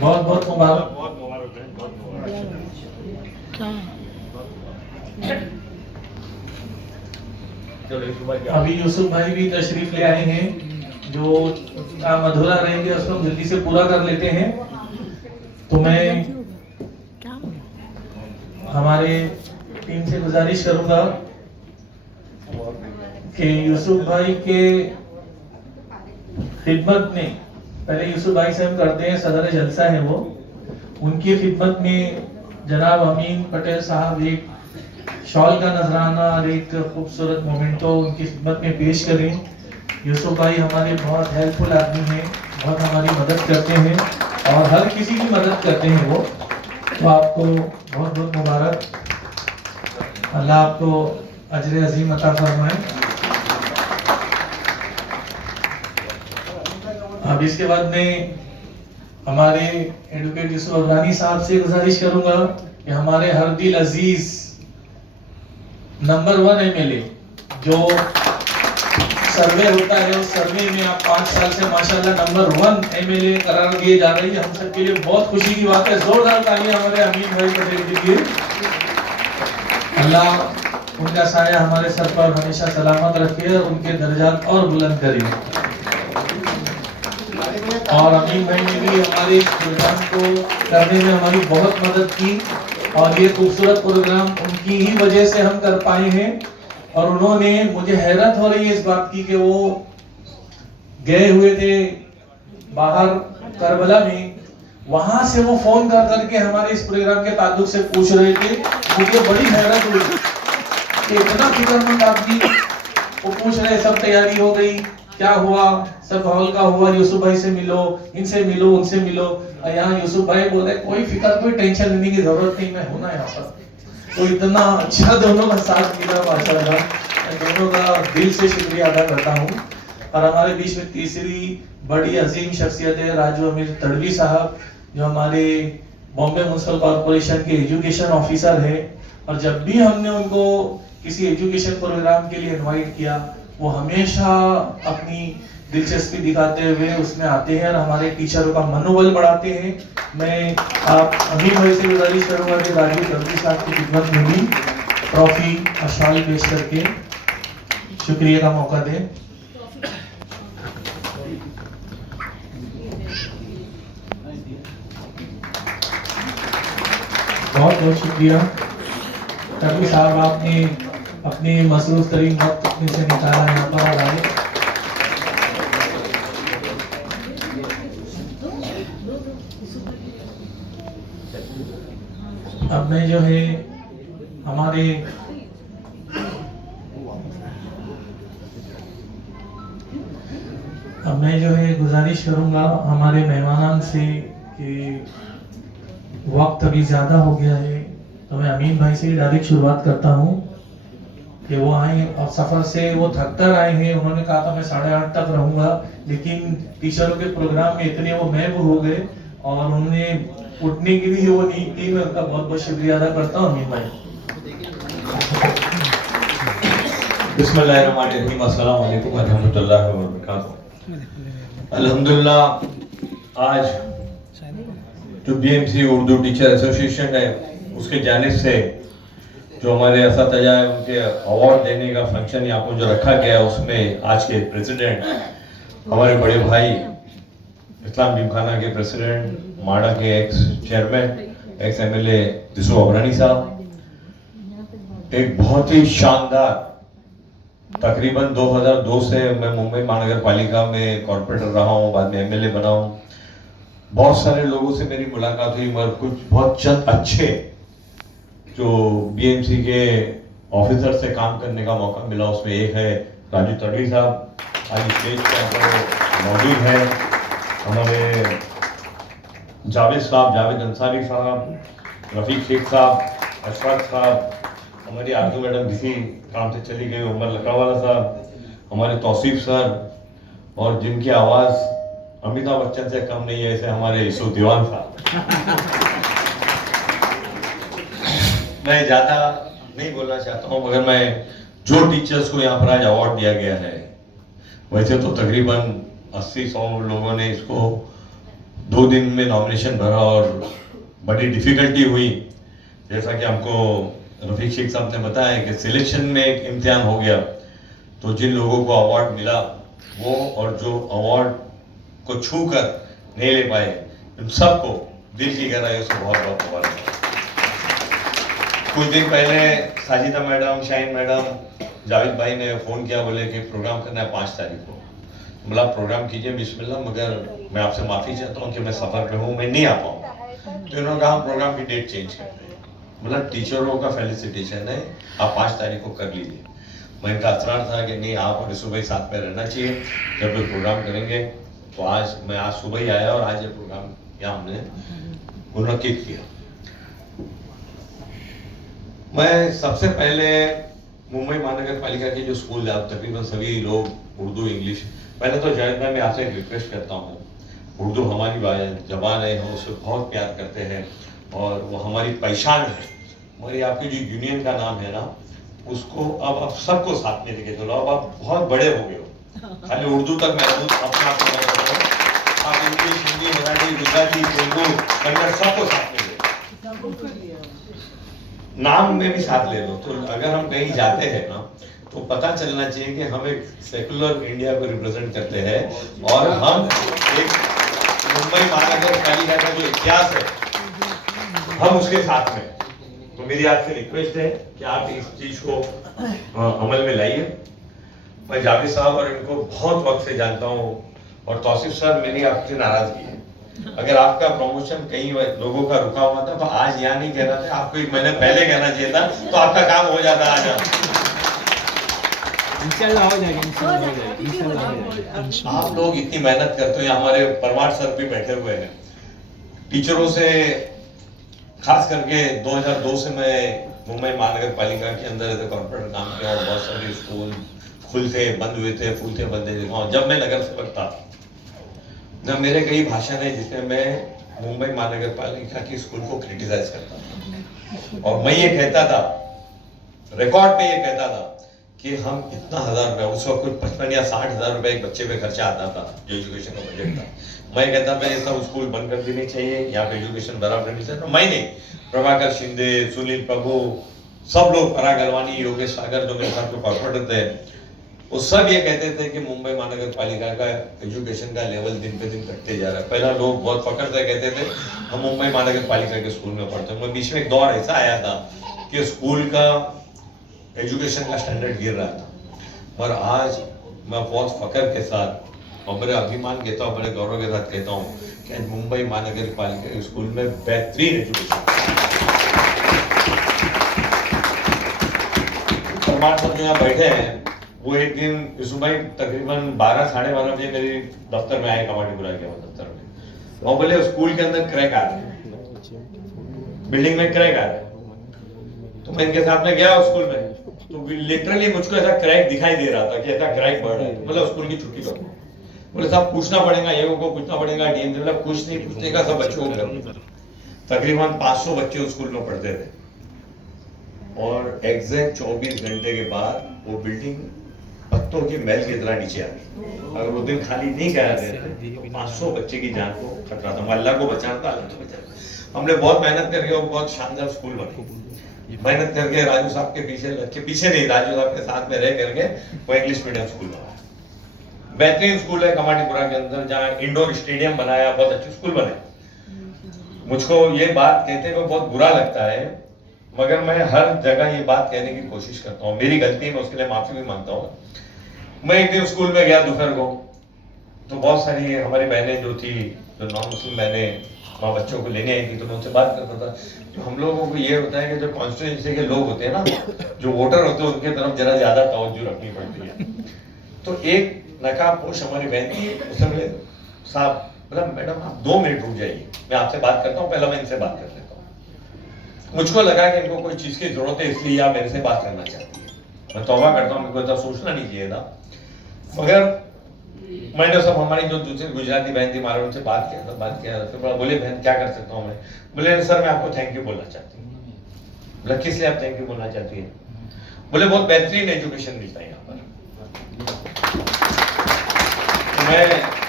बहुत बहुत मुबारक। बहुत मुबारक है, बहुत मुबारक। अभी यूसुफ भाई भी तशरीफ ले आए हैं, जो काम अधूरा रह गया उसको हम जल्दी से पूरा कर लेते हैं। तो मैं हमारे टीम से गुजारिश करूंगा कि यूसुफ भाई के खिदमत में, पहले यूसुफ भाई से हम करते हैं, सदर जलसा है वो, उनकी खिदमत में जनाब अमीन पटेल साहब एक शॉल का नजराना और एक खूबसूरत मोमेंटो उनकी खिदमत में पेश करें। यूसुफ भाई हमारे बहुत हेल्पफुल आदमी हैं, बहुत हमारी मदद करते हैं और हर किसी की मदद करते हैं वो। तो आपको बहुत बहुत मुबारक, अल्लाह आपको अजर अजीम अता फरमाए। अब इसके बाद में हमारे एडवोकेट यूसुफ अफगानी साहब से गुजारिश करूंगा कि हमारे हर दिल अजीज नंबर 1 एमएलए, जो सर्वे होता है उस सर्वे में आप 5 साल से माशाल्लाह नंबर 1 एमएलए करार दिए जा रही है, हम सबके लिए बहुत खुशी की बात है। जोरदार तालियां हमारे अमीन भाई पटेल के लिए। अल्लाह उनका साया हमारे सर पर हमेशा सलामत रखे और उनके दर्जात और बुलंद करे। और अमीन भाई ने भी हमारे इस प्रोग्राम को करने में हमारी बहुत मदद की और ये खूबसूरत प्रोग्राम उनकी ही वजह से हम कर पाए हैं। और उन्होंने, मुझे हैरत हो रही है इस बात की कि वो गए हुए थे बाहर करबला में, वहां से वो फोन कर करके हमारे इस प्रोग्राम के ताल्लुक से पूछ रहे थे। मुझे बड़ी हैरत हुई कि इतना फिक्रमंद आदमी, वो पूछ रहे सब तैयारी हो गई, क्या हुआ, सब हॉल का हुआ, यूसुफ भाई से मिलो, इनसे मिलो, उनसे मिलो। यहाँ यूसुफ भाई बोल रहे कोई फिक्र, कोई टेंशन लेने की जरूरत नहीं, मैं हूं ना यहाँ पर। तो इतना अच्छा दोनों का साथ मिला माशाल्लाह, मैं दोनों का दिल से शुक्रिया अदा करता हूँ। और हमारे बीच में तीसरी बड़ी अजीम शख्सियत है राजू अमीर तड़वी साहब, जो हमारे बॉम्बे म्युनिसिपल कॉर्पोरेशन के एजुकेशन ऑफिसर है। और जब भी हमने उनको किसी एजुकेशन प्रोग्राम के लिए इनवाइट किया, वो हमेशा अपनी दिलचस्पी दिखाते हुए उसमें आते हैं और हमारे टीचरों का मनोबल बढ़ाते हैं। मैं आप अमीन भाई से गुजारिश करूंगा कि राजू तड़वी साहब की खिदमत में भी ट्रॉफी और शाल पेश करके शुक्रिया का मौका दें। बहुत बहुत शुक्रिया तड़वी साहब, आपने अपने मसरूफ तरीन वक्त अपने से निकाला यहाँ पर और आए। अब मैं जो है हमारे गुजारिश करूंगा हमारे मेहमानान से कि वक्त अभी ज़्यादा हो गया है, तो मैं अमीन भाई से डायरेक्ट शुरुआत करता हूँ कि वो आए और सफ़र से वो थक कर आए हैं। उन्होंने कहा था मैं 8:30 तक रहूँगा, लेकिन टीचरों के प्रोग्राम में इतने वो महव हो गए और उन्होंने उठने की भी वो नींद की। मैं उनका बहुत बहुत शुक्रिया अदा करता हूँ अमीन भाई। बिस्मिल्लाहिर्रहमानिर्रहीम, अस्सलाम वालेकुम व रहमतुल्लाहि व बरकातहू। अल्हम्दुलिल्लाह, आज जो बीएमसी उर्दू टीचर एसोसिएशन है उसके जानिब से जो हमारे असातिज़ा है उनके अवार्ड देने का फंक्शन यहाँ पर जो रखा गया है, उसमें आज के प्रेसिडेंट हमारे बड़े भाई इस्लाम जिमखाना के प्रेसिडेंट, माडा के ex chairman, ex MLA Yusuf Afghani साहब, एक बहुत ही शानदार, तकरीबन 2002 से मैं मुंबई महानगर पालिका में कॉर्पोरेटर रहा हूँ, बाद में एमएलए बना हूँ। बहुत सारे लोगों से मेरी मुलाकात हुई, मगर कुछ बहुत चंद अच्छे जो बीएमसी के ऑफिसर से काम करने का मौका मिला, उसमें एक है राजू तड़वी साहब, आज स्टेज पर मौजूद है। हमारे जावेद साहब, जावेद अंसारी साहब, रफीक शेख साहब, अशफाक साहब, हमारी आरजू मैडम किसी काम से चली गई, उमर लकड़ावाला साहब, हमारे तौसीफ सर, और जिनकी आवाज़ अमिताभ बच्चन से कम नहीं है, ऐसे हमारे यूसुफ दीवान साहब। मैं ज़्यादा नहीं बोलना चाहता हूँ, मगर मैं जो टीचर्स को यहाँ पर आज अवार्ड दिया गया है, वैसे तो तकरीबन 80-100 लोगों ने इसको 2 दिन में नॉमिनेशन भरा और बड़ी डिफिकल्टी हुई। जैसा कि हमको रफीक शेख साहब ने बताया कि सिलेक्शन में एक इम्तिहान हो गया, तो जिन लोगों को अवार्ड मिला वो और जो अवार्ड को छू कर नहीं ले पाए, उन सबको दिल की गहराइयों से बहुत बहुत मुबारक। कुछ दिन पहले साजिदा मैडम, शाहीन मैडम, जावेद भाई ने फ़ोन किया, बोले कि प्रोग्राम करना है 5 तारीख को। बोला प्रोग्राम कीजिए बिस्मिल्लाह, मगर मैं आपसे माफ़ी चाहता हूँ कि मैं सफ़र पे हूँ, मैं नहीं आ पाऊँगा। तो इन्होंने कहा प्रोग्राम की डेट चेंज करते हैं। बोला टीचरों का फेलिसिटेशन है, आप 5 तारीख को कर लीजिए। मैं इनका असरार था कि नहीं, आप और सुबह साथ में रहना चाहिए, जब भी प्रोग्राम करेंगे। तो मैं आज सुबह ही आया और आज ये प्रोग्राम यहाँ हमने मुनक्किद किया। मैं सबसे पहले मुंबई महानगर पालिका के जो स्कूल है, आप तकरीबन सभी लोग उर्दू इंग्लिश, पहले तो जावेद भाई मैं आपसे एक रिक्वेस्ट करता हूँ, उर्दू हमारी जबान है, हम उससे बहुत प्यार करते हैं और वो हमारी पहचान है, मगर आपकी जो यूनियन का नाम है ना, उसको अब आप सबको साथ में लेके चलो। अब आप बहुत बड़े हो गए हो, खाली उर्दू तक महसूस अपने आप को, आप इंग्लिश, हिंदी, मराठी, गुजराती, तेलुगु, कन्नड़ सबको साथ में ले, नाम में भी साथ ले लो। तो अगर हम कहीं जाते हैं ना, तो पता चलना चाहिए कि हम एक सेकुलर इंडिया को रिप्रेजेंट करते हैं और हम एक मुंबई महानगर पालिका का जो इतिहास है हम उसके साथ में। तो मेरी आपसे रिक्वेस्ट है कि आप इस चीज को अमल में लाइए। मैं जावेद साहब और इनको बहुत वक्त से जानता हूँ, और तौसीफ सर, मेरी आपसे नाराजगी है, अगर आपका प्रमोशन कई लोगों का रुका हुआ था तो आज यहाँ नहीं कहना था, आपको 1 महीने पहले कहना चाहिए था, तो आपका काम हो जाता आज। इंशाल्लाह हो जाएगा, इंशाल्लाह हो जाएगा। आप लोग इतनी मेहनत करते हैं, हमारे परमार सर भी बैठे हुए हैं। टीचरों से खास करके 2002 से मैं मुंबई महानगर पालिका के अंदर एज ए कॉर्पोरेटर काम किया और बहुत सारे स्कूल खुलते बंद हुए थे, खुलते बंद हुए। जब मैं नगर सेवक था, जब मेरे कई भाषण है जिसमें मैं मुंबई महानगर पालिका की स्कूल को क्रिटिसाइज करता था, और मैं ये कहता था, रिकॉर्ड पे ये कहता था कि हम इतना 1000 रुपया, उस वक्त 55 या 60 हजार रुपए एक बच्चे पे खर्चा आता था, जो एजुकेशन का बजट था। मैं कहता था ये सब स्कूल बंद कर देने चाहिए, यहाँ पे एजुकेशन बराबर नहीं चाहिए। मैं नहीं, प्रभाकर शिंदे, सुनील प्रभु, सब लोग, पराग अलवानी, योगेश सागर, जो मेरे साथ कॉर्पोरेटर थे, वो सब ये कहते थे कि मुंबई महानगर पालिका का एजुकेशन का लेवल दिन पे दिन घटते जा रहा है। पहला लोग बहुत फख्र से कहते थे हम मुंबई महानगर पालिका के स्कूल में पढ़ते हैं। बीच में एक दौर ऐसा आया था कि स्कूल का एजुकेशन का स्टैंडर्ड गिर रहा था, पर आज मैं बहुत फख्र के साथ और बड़े अभिमान कहता हूँ, बड़े गौरव के साथ कहता हूँ कि आज मुंबई महानगर पालिका के स्कूल में बेहतरीन एजुकेशन। परमार साहब जो यहाँ बैठे हैं, वो एक दिन सुबह तकरीबन 12 साढ़े 12 बजे मेरे दफ्तर में आए, कमाटीपुरा के दफ्तर में, और बोले स्कूल के अंदर क्रैक आ रहे हैं, बिल्डिंग में क्रैक आ रहे हैं। तो मैं इनके साथ में गया स्कूल में, तो लिटरली मुझको ऐसा क्रैक दिखाई दे रहा था कि ऐसा क्रैक बढ़ रहा है। मतलब स्कूल की छुट्टी करो, बोले साहब पूछना पड़ेगा, ये को पूछना पड़ेगा, डीएम मतलब कुछ नहीं पूछने का, सब बच्चों को। तकरीबन 500 बच्चे उस स्कूल में पढ़ते थे, और एग्जैक्ट 24 घंटे के बाद वो बिल्डिंग पत्तों की महल की तरह नीचे आ गई। अगर वो दिन खाली नहीं करा देते तो 500 बच्चे की जान को खतरा था। अल्लाह को बचाना था, अल्लाह को बचाना। हमने बहुत मेहनत करके वो बहुत शानदार स्कूल बने, मेहनत करके राजू साहब के पीछे नहीं, राजू साहब के साथ में रह करके वो इंग्लिश मीडियम स्कूल बना। बेहतरीन स्कूल है कमाटीपुरा के अंदर, जहाँ इंडोर स्टेडियम बनाया, बहुत अच्छे स्कूल बने। मुझको ये बात कहते हुए बहुत बुरा लगता है, मगर मैं हर जगह ये बात कहने की कोशिश करता हूँ, मेरी गलती है, मैं उसके लिए माफी भी मांगता हूँ। मैं एक दिन स्कूल में गया दोपहर को, तो बहुत सारी हमारी बहनें जो थी, जो नॉन मुस्लिम बहनें वहाँ बच्चों को लेने आई थी, तो मैं उनसे बात करता था। तो हम लोगों को ये होता है कि जो कॉन्स्टिट्यूएंसी के लोग होते हैं ना, जो वोटर होते हैं, उनके तरफ जरा ज्यादा तवज्जो रखनी पड़ती है। तो एक नकाबपोश हमारी बहन थी, उसने बोले साहब, मतलब मैडम आप 2 मिनट रुक जाइए, मैं आपसे बात करता हूँ, पहले मैं इनसे बात कर लेता हूँ। मुझको लगा कि इनको कोई चीज की जरूरत है, इसलिए आप मेरे से बात करना चाहती है। मैं तौबा करता हूँ, मेरे को इतना सोचना नहीं चाहिए था, मगर मैंने सब हमारी जो दूसरी गुजराती बहन थी, मारे उनसे बात किया। फिर बोले बहन क्या कर सकता हूँ मैं? बोले सर मैं आपको थैंक यू बोलना चाहती हूँ। बोला किस लिए आप थैंक यू बोलना चाहती है? बोले बहुत बेहतरीन एजुकेशन मिलता है यहाँ पर। तो मैं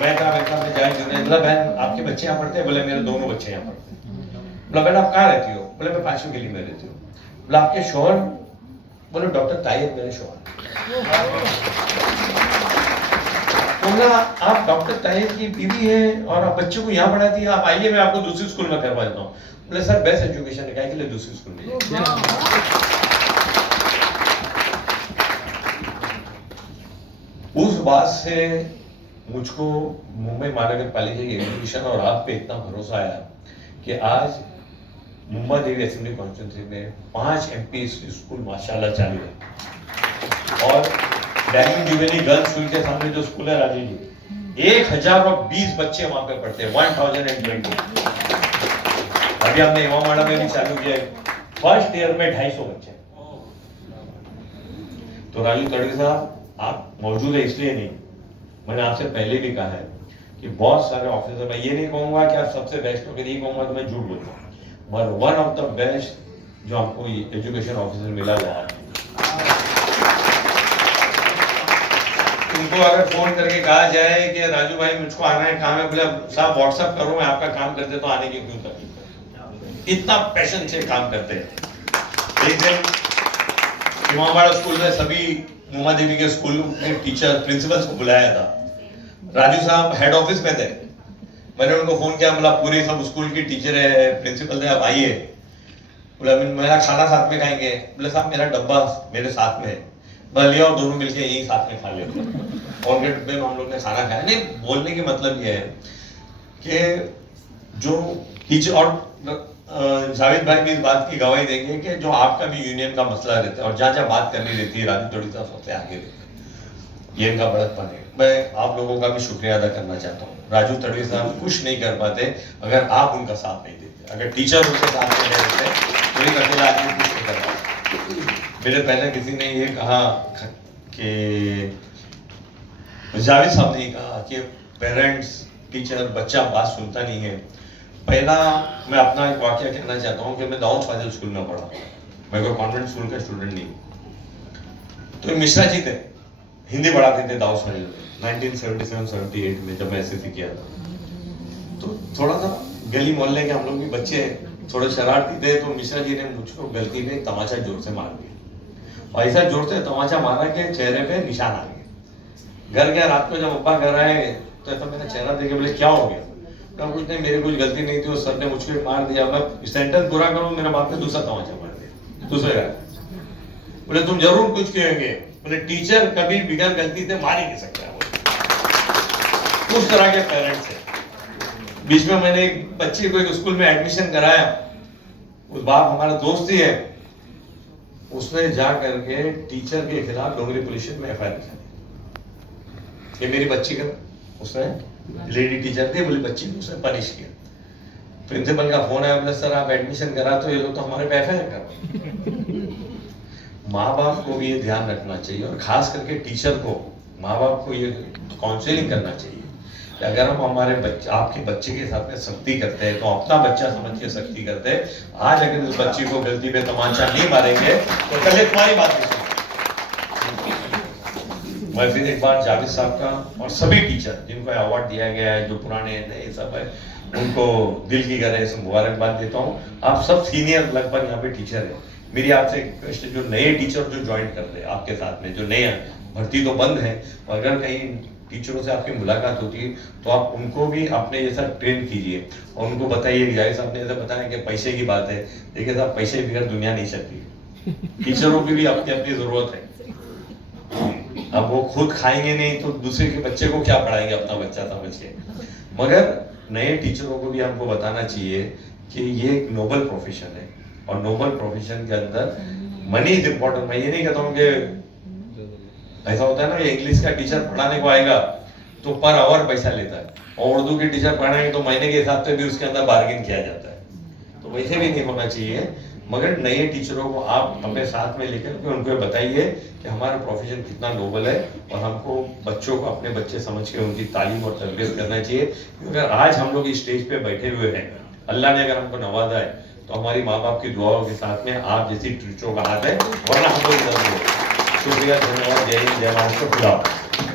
मैं कहा मैं जाए बोला बहन आपके बच्चे यहाँ पढ़ते हैं? बोले मेरे दोनों बच्चे यहाँ पढ़ते हैं। बोला बहन आप कहाँ रहती हो? बोले मैं 5वीं गली में रहती हूँ। बोला आपके शोहर? बोले डॉक्टर ताहिर मेरे शोहर। बोला आप डॉक्टर ताहिर की बीवी है और आप बच्चों को यहाँ पढ़ाती है, आप आइए मैं आपको दूसरी स्कूल में करवा देता हूँ। बोले सर बेस्ट एजुकेशन है, के लिए दूसरी स्कूल में उस बात से मुझको मुंबई महानगर पालिका की एजुकेशन और आप पे इतना भरोसा आया कि आज मुंबई देवी असेंबली कॉन्स्टिट्यूंसी में 5 MP स्कूल माशाल्लाह चालू है। और डायमंड जुबेली गर्ल्स स्कूल के सामने जो स्कूल है राजीव जी, 1020 बच्चे वहां पे पढ़ते हैं, 1020। अभी हमने इमामबाड़ा में भी चालू किया है, फर्स्ट ईयर में 250 बच्चे। तो राजू तड़वी साहब आप मौजूद है इसलिए नहीं, मैंने आपसे पहले भी कहा है कि बहुत सारे ऑफिसर, मैं ये नहीं कहूंगा कि आप सबसे बेस्ट हो, नहीं कहूंगा तो मैं झूठ बोलूंगा, मगर वन ऑफ द बेस्ट जो आपको एजुकेशन ऑफिसर मिला हुआ है, उनको अगर फोन करके कहा जाए कि राजू भाई मुझको आना है, काम है, बोले साहब व्हाट्सएप करो मैं आपका काम कर देता हूं, आने की क्यों तकलीफ? इतना पैशन से काम करते हैं। एक दिन इमामबाड़ा स्कूल में सभी मुम्मा देवी के स्कूल के टीचर प्रिंसिपल्स को बुलाया था, राजू साहब हेड ऑफिस में थे, मैंने उनको फोन किया, बोला पूरी सब स्कूल की टीचर है, प्रिंसिपल थे, आप आइए। बोला मेरा खाना साथ में खाएंगे? बोले साहब मेरा डब्बा मेरे साथ में है, बोले लिया और दोनों मिलके यही साथ में खा लेते हैं। और उनके डब्बे में हम लोग ने खाना खाया। नहीं, बोलने की मतलब ये है कि जो टीचर, और जावेद भाई भी इस बात की गवाही देंगे कि जो आपका भी यूनियन का मसला रहता है और जहाँ जहाँ बात करनी रहती है राजू तड़वी साहब सबसे आगे रहते हैं, ये इनका बड़कपन है। मैं आप लोगों का भी शुक्रिया अदा करना चाहता हूँ। राजू तड़वी साहब कुछ नहीं कर पाते अगर आप उनका साथ नहीं देते, अगर टीचर उनके साथ नहीं देते तो एक अकेला आदमी कुछ नहीं कर पाता। मेरे पहले किसी ने ये कहा कि जावेद साहब ने कहा कि पेरेंट्स टीचर बच्चा बात सुनता नहीं है। पहला मैं अपना एक वाक्य कहना चाहता हूँ कि मैं दाऊद फाजिल स्कूल में पढ़ा, मैं कोई कॉन्वेंट स्कूल का स्टूडेंट नहीं हूँ। तो मिश्रा जी थे, हिंदी पढ़ाते थे दाऊद फाजिल में 1977-78 में जब मैं SSC किया था। तो थोड़ा सा गली मोहल्ले के हम लोग भी बच्चे थोड़े शरारती थे, तो मिश्रा जी ने मुझको गलती में तमाचा जोर से मार दिया और ऐसा जोर से तमाचा मारा कि चेहरे पे निशान आ गए। घर गया रात को, जब अब्बा घर आए तो ऐसा मेरा चेहरा देखे, बोले क्या हो गया? कुछ नहीं, मेरी कुछ गलती नहीं थी, उस सर ने मुझको मार दिया। मैं सेंटेंस पूरा करूं, मेरे बाप ने दूसरा तमाचा मार दिया दूसरे घर। बोले तुम जरूर कुछ कहेंगे। बोले टीचर कभी बिगड़ गलती से मार ही नहीं सकता। उस तरह के पेरेंट्स हैं। बीच में मैंने एक बच्चे को एक स्कूल में एडमिशन कराया, उस बाप हमारा दोस्त ही है, उसने जा करके टीचर के खिलाफ डोंगरी पुलिस स्टेशन में FIR लिखा। ये मेरी बच्ची का, उसने लेडी टीचर थी, बोली बच्ची को उसने पनिश किया। प्रिंसिपल का फोन आया, बोले सर आप एडमिशन करा तो ये लोग तो हमारे पे FIR कर। माँ बाप को भी ये ध्यान रखना चाहिए और खास करके टीचर को, माँ बाप को ये काउंसलिंग करना चाहिए कि अगर हम हमारे बच्चे, आपके बच्चे के साथ में सख्ती करते हैं तो अपना बच्चा समझ के सख्ती करते हैं। आज अगर इस बच्ची को गलती पे तमाचा नहीं मारेंगे तो कल तुम्हारी बात नहीं। मैं फिर एक बार जावेद साहब का और सभी टीचर जिनको अवार्ड दिया गया है, जो पुराने नए सब है, उनको दिल की गहराई से मुबारकबाद देता हूँ। आप सब सीनियर लगभग यहाँ पे टीचर है, मेरी आपसे एक रिक्वेस्ट है, जो नए टीचर जो ज्वाइन कर रहे हैं आपके साथ में, जो नए भर्ती तो बंद है, अगर कहीं टीचरों से आपकी मुलाकात होती है तो आप उनको भी अपने जैसा ट्रेन कीजिए और उनको बताइए। जावेद साहब ने ऐसा बताया कि पैसे की बात है, देखिए साहब पैसे बगैर दुनिया नहीं चलती, टीचरों की भी अपनी अपनी जरूरत है। अब वो खुद खाएंगे नहीं तो दूसरे के बच्चे को क्या पढ़ाएंगे, अपना बच्चा समझ के। मगर नए टीचरों को भी हमको बताना चाहिए कि ये एक नोबल प्रोफेशन है और नोबल प्रोफेशन के अंदर मनी इज इम्पोर्टेंट। मैं ये नहीं कहता हूँ कि ऐसा होता है ना कि इंग्लिश का टीचर पढ़ाने को आएगा तो पर आवर पैसा लेता है और उर्दू के टीचर पढ़ाएंगे तो महीने के हिसाब से भी उसके अंदर बार्गेन किया जाता है, तो वैसे भी नहीं होना चाहिए। मगर नए टीचरों को आप अपने साथ में लेकर के उनको बताइए कि हमारा प्रोफेशन कितना नोबल है और हमको बच्चों को अपने बच्चे समझ के उनकी तालीम और तरबियत करना चाहिए। अगर आज हम लोग इस स्टेज पे बैठे हुए हैं, अल्लाह ने अगर हमको नवाजा है तो हमारी माँ बाप की दुआओं के साथ में आप जैसी टीचरों का हाथ है, वरना हम लोग शुक्रिया, धन्यवाद, जय हिंद, जय महाराष्ट्र, खुदा।